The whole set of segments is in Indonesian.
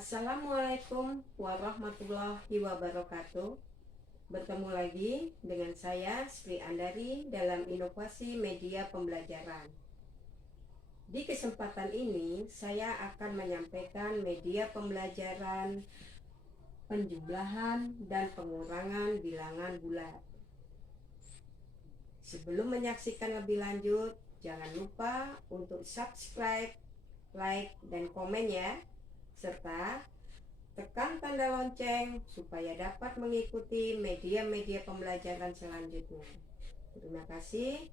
Assalamualaikum warahmatullahi wabarakatuh. Bertemu lagi dengan saya Sri Andari dalam inovasi media pembelajaran. Di kesempatan ini saya akan menyampaikan media pembelajaran penjumlahan dan pengurangan bilangan bulat. Sebelum menyaksikan lebih lanjut, jangan lupa untuk subscribe, like, dan komen ya, serta tekan tanda lonceng supaya dapat mengikuti media-media pembelajaran selanjutnya. Terima kasih.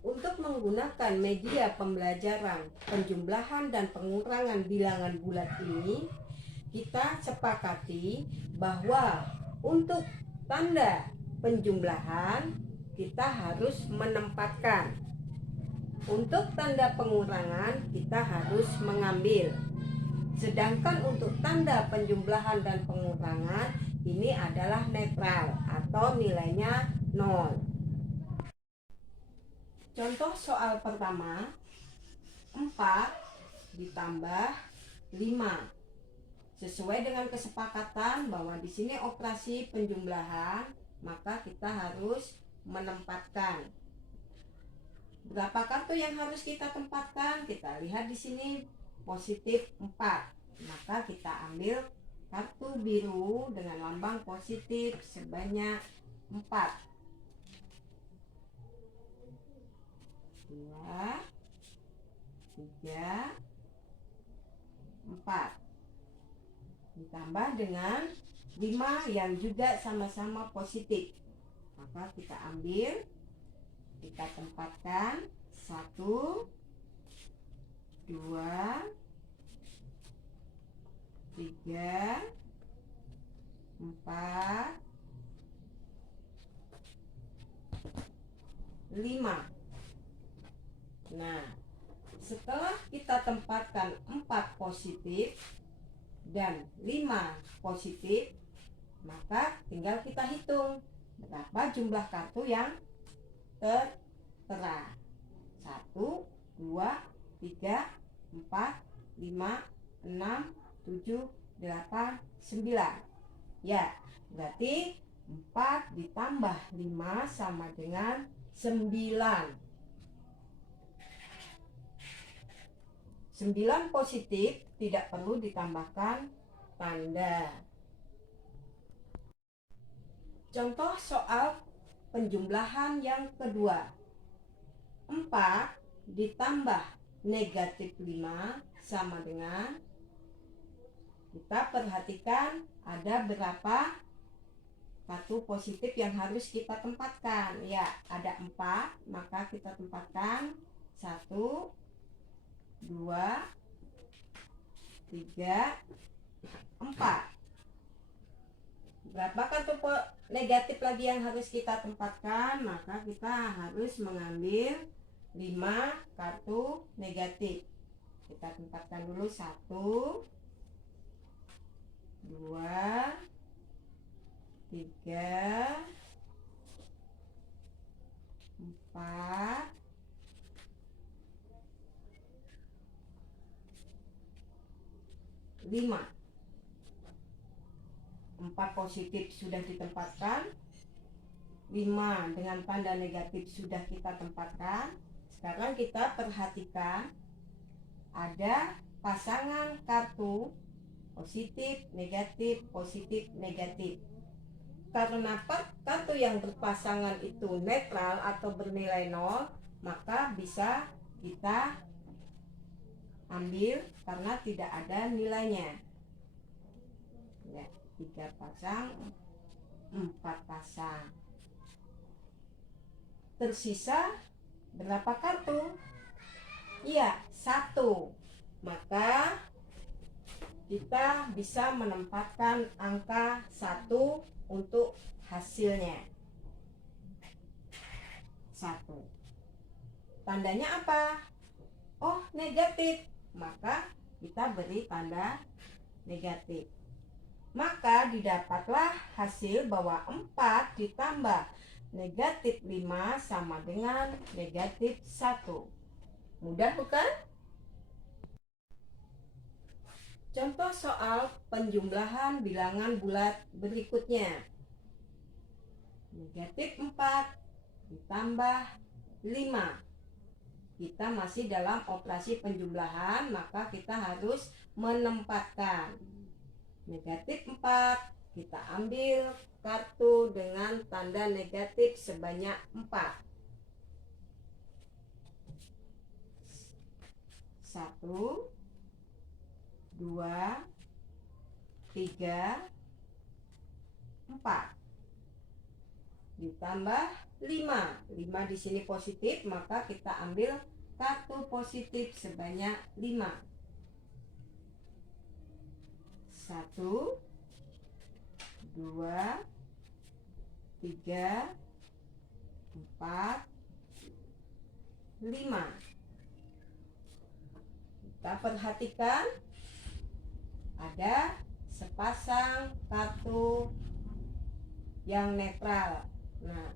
Untuk menggunakan media pembelajaran penjumlahan dan pengurangan bilangan bulat ini, kita sepakati bahwa untuk tanda penjumlahan kita harus menempatkan. Untuk tanda pengurangan kita harus mengambil. Sedangkan untuk tanda penjumlahan dan pengurangan ini adalah netral atau nilainya 0. Contoh soal pertama, 4 ditambah 5. Sesuai dengan kesepakatan bahwa di sini operasi penjumlahan, maka kita harus menempatkan. Berapa kartu yang harus kita tempatkan? Kita lihat di sini positif 4. Maka kita ambil kartu biru dengan lambang positif sebanyak 4. 2, 3, 4. Ditambah dengan 5 yang juga sama-sama positif. Maka kita ambil, kita tempatkan 1, 2, 3, 4, 5. Nah, setelah kita tempatkan 4 positif dan 5 positif, maka tinggal kita hitung berapa jumlah kartu yang tertera. 1, 2, 3, 4, 5, 6, 7, 8, 9. Ya, berarti 4 ditambah 5 sama dengan 9. 9 positif, tidak perlu ditambahkan tanda. Contoh soal penjumlahan yang kedua, 4 ditambah negatif 5 sama dengan Kita perhatikan ada berapa kartu positif yang harus kita tempatkan. Ya, ada 4, maka kita tempatkan 1, 2, 3, 4. Berapa kartu negatif lagi yang harus kita tempatkan? Maka kita harus mengambil 5 kartu negatif. Kita tempatkan dulu 1, 2, 3, 4, 5. 4 positif sudah ditempatkan, 5 dengan tanda negatif sudah kita tempatkan. Sekarang kita perhatikan ada pasangan kartu positif, negatif, positif, negatif. Karena kartu yang berpasangan itu netral atau bernilai 0, maka bisa kita ambil karena tidak ada nilainya. Ya, 3 pasang, 4 pasang. Tersisa berapa kartu? Iya, 1. Maka kita bisa menempatkan angka 1 untuk hasilnya. 1. Tandanya apa? Oh, negatif. Maka kita beri tanda negatif. Maka didapatlah hasil bahwa 4 ditambah negatif 5 sama dengan negatif 1. Mudah bukan? Contoh soal penjumlahan bilangan bulat berikutnya. Negatif 4 ditambah 5. Kita masih dalam operasi penjumlahan, maka kita harus menempatkan. Negatif 4, kita ambil kartu dengan tanda negatif sebanyak 4. 1, 2, 3, 4. Ditambah 5. 5 di sini positif, maka kita ambil kartu positif sebanyak 5. 1, 2, 3, 4, 5. Kita perhatikan ada sepasang kartu yang netral. Nah,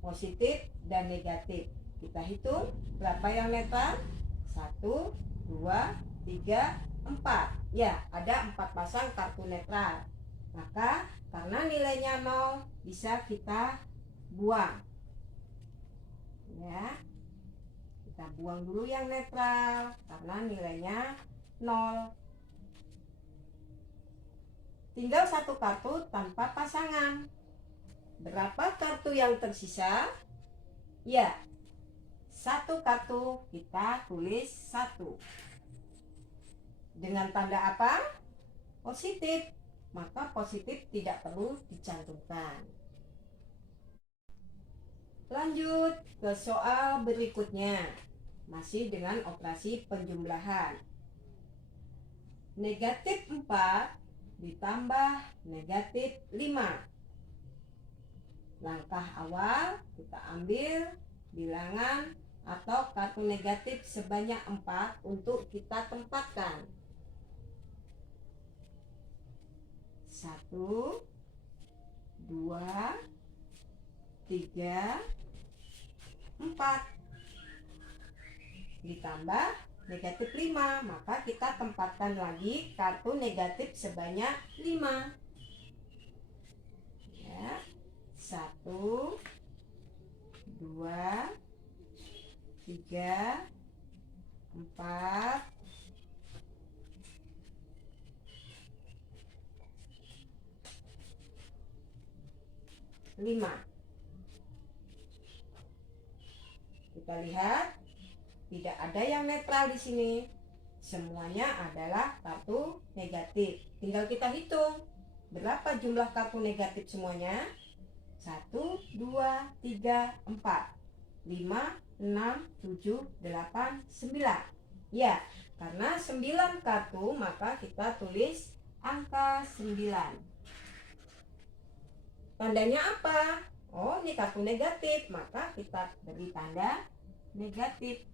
positif dan negatif. Kita hitung berapa yang netral? 1, 2, 3, 4. Ya, ada 4 pasang kartu netral. Maka karena nilainya 0, bisa kita buang. Ya. Kita buang dulu yang netral karena nilainya 0. Tinggal 1 kartu tanpa pasangan. Berapa kartu yang tersisa? Ya, 1 kartu kita tulis 1. Dengan tanda apa? Positif. Maka positif tidak perlu dicantumkan. Lanjut ke soal berikutnya. Masih dengan operasi penjumlahan. Negatif 4 ditambah negatif 5. Langkah awal kita ambil bilangan atau kartu negatif sebanyak 4 untuk kita tempatkan. 1, 2, 3, 4. Ditambah negatif 5, maka kita tempatkan lagi kartu negatif sebanyak 5. Ya. 1, 2, 3, 4, 5. Kita lihat tidak ada yang netral di sini. semuanya adalah kartu negatif. Tinggal kita hitung berapa jumlah kartu negatif semuanya. 1, 2, 3, 4, 5, 6, 7, 8, 9. Ya, karena 9 kartu maka kita tulis angka 9. Tandanya apa? Oh, ini kartu negatif, maka kita beri tanda negatif.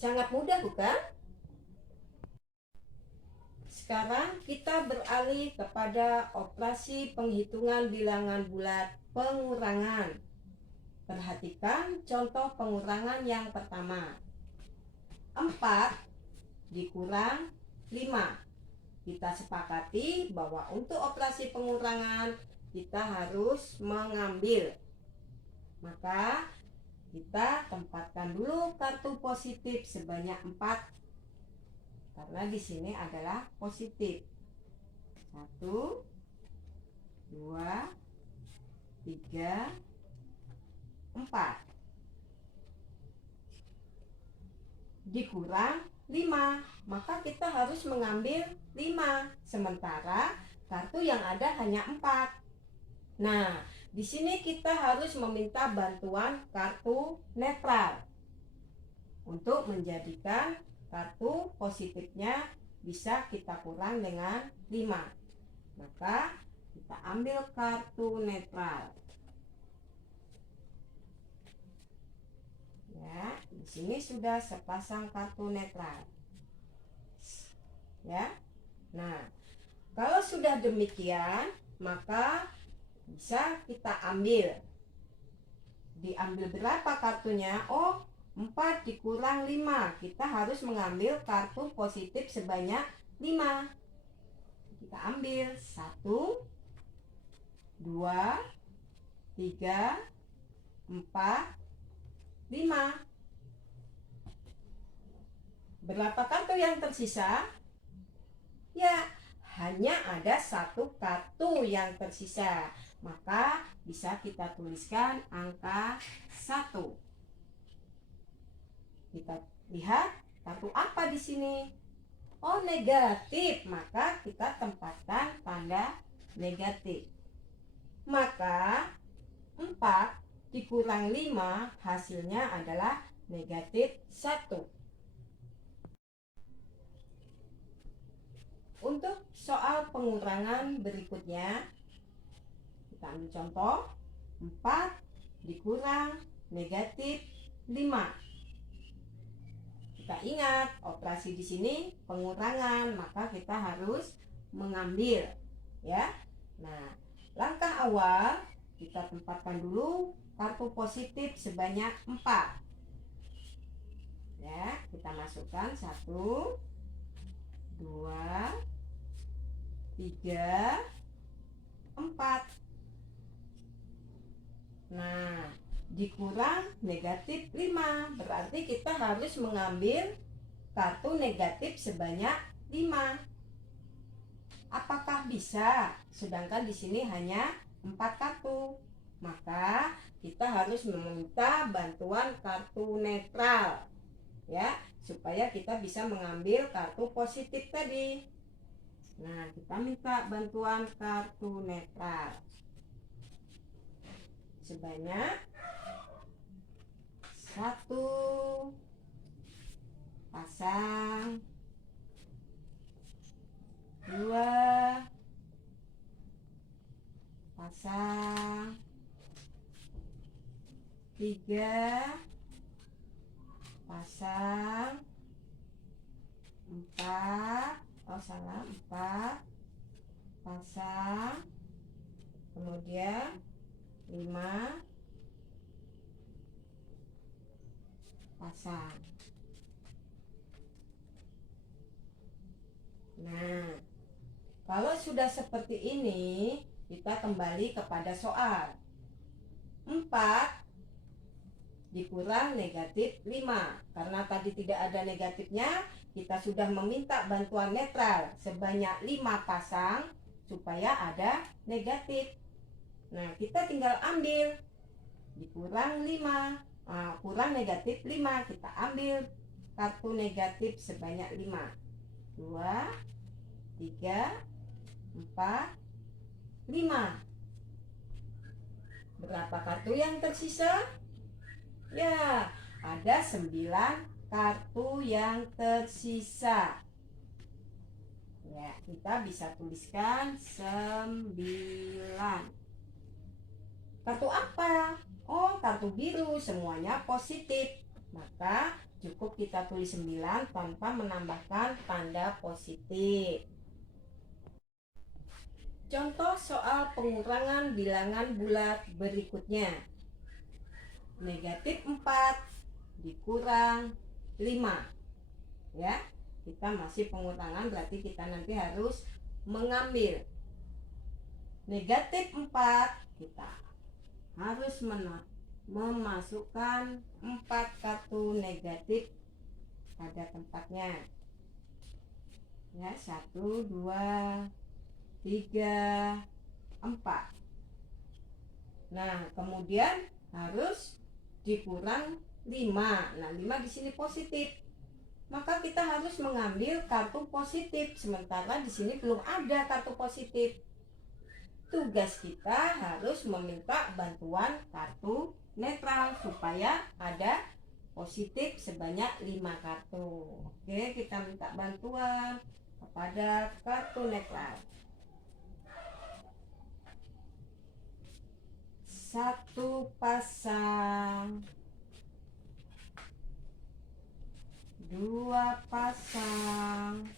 Sangat mudah, bukan? Sekarang kita beralih kepada operasi penghitungan bilangan bulat pengurangan. Perhatikan contoh pengurangan yang pertama. 4 dikurang 5. Kita sepakati bahwa untuk operasi pengurangan kita harus mengambil. Maka kita tempatkan dulu kartu positif sebanyak 4. Karena di sini adalah positif. 1, 2, 3, 4. Dikurang 5. Maka kita harus mengambil 5. Sementara kartu yang ada hanya 4. Nah, di sini kita harus meminta bantuan kartu netral untuk menjadikan kartu positifnya bisa kita kurang dengan 5. Maka kita ambil kartu netral. Ya, di sini sudah sepasang kartu netral. Ya. Nah, kalau sudah demikian, maka bisa kita ambil. Diambil berapa kartunya? Oh, 4 dikurang 5. Kita harus mengambil kartu positif sebanyak 5. Kita ambil 1, 2, 3, 4, 5. Berapa kartu yang tersisa? Ya, hanya ada 1 kartu yang tersisa. Maka bisa kita tuliskan angka 1. Kita lihat kartu apa di sini? Oh, negatif. Maka kita tempatkan tanda negatif. Maka 4 dikurang 5 hasilnya adalah negatif 1. Untuk soal pengurangan berikutnya, kita ambil contoh. 4 dikurang negatif 5. Kita ingat, operasi di sini pengurangan, maka kita harus mengambil, ya. Nah, langkah awal kita tempatkan dulu kartu positif sebanyak 4. Ya, kita masukkan 1, 2, 3, 4. Nah, dikurang negatif 5. Berarti kita harus mengambil kartu negatif sebanyak 5. Apakah bisa? Sedangkan di sini hanya 4 kartu. Maka kita harus meminta bantuan kartu netral, ya, supaya kita bisa mengambil kartu positif tadi. Nah, kita minta bantuan kartu netral sebanyak 1 pasang, 2 pasang, 3 pasang, 4 pasang, kemudian 5 pasang. Nah, kalau sudah seperti ini, kita kembali kepada soal. 4 dikurang negatif 5. Karena tadi tidak ada negatifnya, kita sudah meminta bantuan netral sebanyak 5 pasang supaya ada negatif. Nah, kita tinggal ambil. Dikurang 5, kurang negatif 5, kita ambil kartu negatif sebanyak 5. 2, 3, 4, 5. Berapa kartu yang tersisa? Ya, ada 9 kartu yang tersisa. Ya, kita bisa tuliskan 9. Kartu apa? Oh, kartu biru, semuanya positif. Maka cukup kita tulis 9 tanpa menambahkan tanda positif. Contoh soal pengurangan bilangan bulat berikutnya. Negatif 4 dikurang 5. Ya, kita masih pengurangan, berarti kita nanti harus mengambil negatif 4. Kita harus memasukkan 4 kartu negatif pada tempatnya. Ya, 1, 2, 3, 4. Nah, kemudian harus dikurang 5. Nah, 5 di sini positif. Maka kita harus mengambil kartu positif, sementara di sini belum ada kartu positif. Tugas kita harus meminta bantuan kartu netral supaya ada positif sebanyak 5 kartu. Oke, kita minta bantuan kepada kartu netral. 1 pasang, 2 pasang,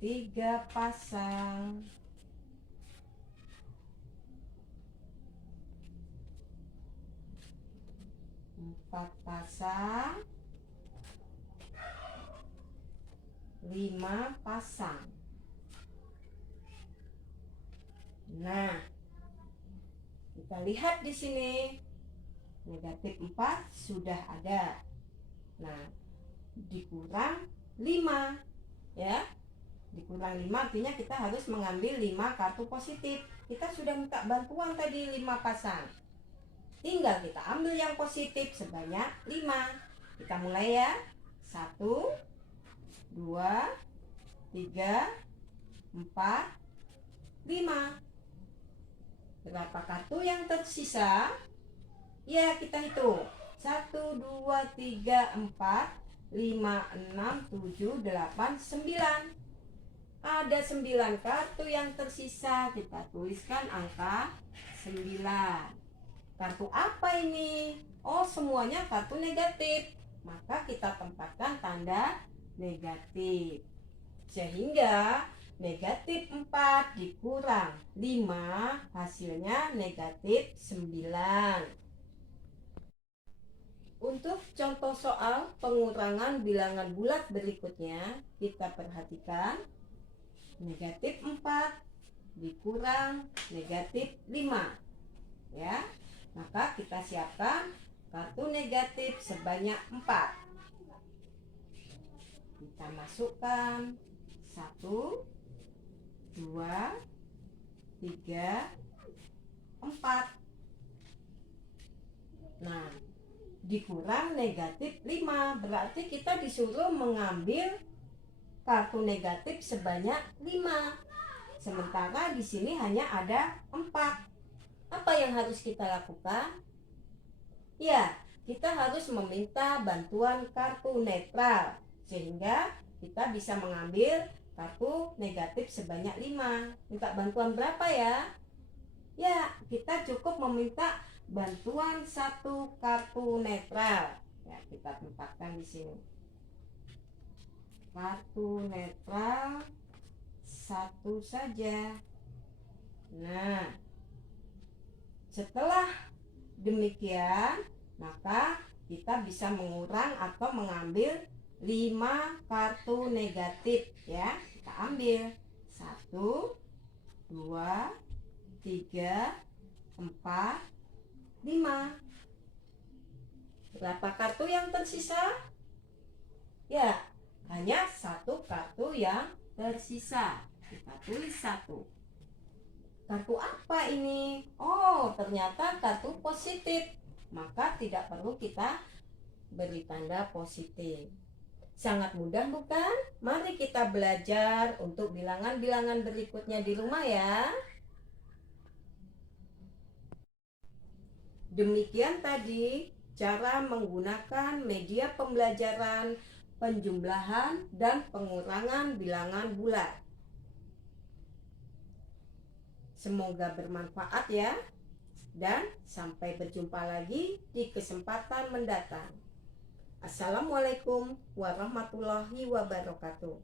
3 pasang, 4 pasang, 5 pasang. Nah, kita lihat di sini negatif 4 sudah ada. Nah, dikurang 5 ya. Dikurang 5 artinya kita harus mengambil 5 kartu positif. Kita sudah minta bantuan tadi 5 pasang. Tinggal kita ambil yang positif sebanyak 5. Kita mulai ya. 1, 2, 3, 4, 5. Berapa kartu yang tersisa? Ya, kita hitung. 1, 2, 3, 4, 5, 6, 7, 8, 9. Ada 9 kartu yang tersisa. Kita tuliskan angka 9. Kartu apa ini? Oh, semuanya kartu negatif. Maka kita tempatkan tanda negatif. Sehingga negatif 4 dikurang 5 hasilnya negatif 9. Untuk contoh soal pengurangan bilangan bulat berikutnya, kita perhatikan negatif 4 dikurang negatif 5. Ya, maka kita siapkan kartu negatif sebanyak 4. Kita masukkan 1, 2, 3, 4. Nah, dikurang negatif 5, berarti kita disuruh mengambil kartu negatif sebanyak 5. Sementara di sini hanya ada 4. Apa yang harus kita lakukan? Ya, kita harus meminta bantuan kartu netral sehingga kita bisa mengambil kartu negatif sebanyak 5. Minta bantuan berapa ya? Ya, kita cukup meminta bantuan 1 kartu netral. Ya, kita tempatkan di sini. Kartu netral 1 saja. Nah, setelah demikian, maka kita bisa mengurang atau mengambil 5 kartu negatif ya. Kita ambil 1, 2, 3, 4, 5. Berapa kartu yang tersisa? Ya, hanya 1 kartu yang tersisa. Kita tulis 1. Kartu apa ini? Oh, ternyata kartu positif. Maka tidak perlu kita beri tanda positif. Sangat mudah bukan? Mari kita belajar untuk bilangan-bilangan berikutnya di rumah ya. Demikian tadi cara menggunakan media pembelajaran penjumlahan dan pengurangan bilangan bulat. Semoga bermanfaat ya. Dan sampai berjumpa lagi di kesempatan mendatang. Assalamualaikum warahmatullahi wabarakatuh.